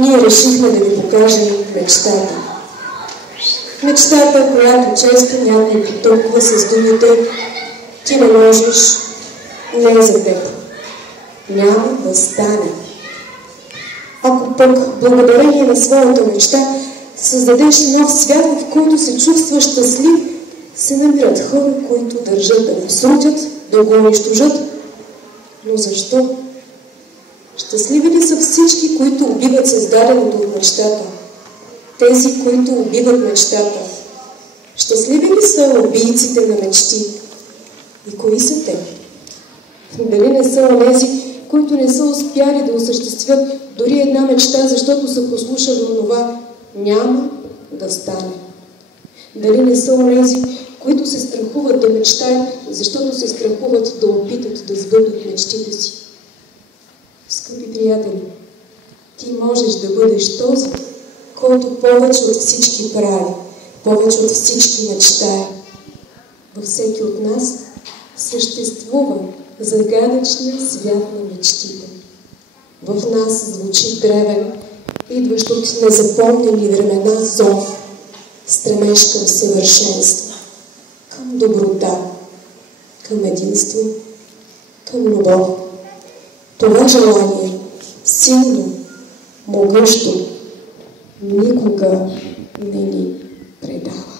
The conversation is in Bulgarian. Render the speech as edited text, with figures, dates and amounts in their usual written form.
ние решихме да ви покажем мечтата. Мечтата, която често някой потълква с думите «Ти не можеш, не е за теб. Няма да стане». Ако пък благодарение на своята мечта създадеш нов свят, в който се чувстваш щастлив, се намират хора, които държат да го срутят, да го унищожат. Но защо? Щастливи ли са всички, които убиват създаденото от мечтата? Тези, които убиват мечтата. Щастливи ли са убийците на мечти? И кои са те? Дали не са онези, които не са успяли да осъществят дори една мечта, защото са послушали онова «няма да стане»? Дали не са онези, които се страхуват да мечтаят, защото се страхуват да опитат да сбъднат мечтите си? Скъпи приятели, ти можеш да бъдеш този, който повече от всички прави, повече от всички мечтае. Във всеки от нас съществува загадъчния свят на мечтите. В нас звучи древен, идващ от незапомнени времена зов, стремеж към съвършенство, към доброта, към единство, към любов. Това желание, силно, могъщо, никога не ни предава.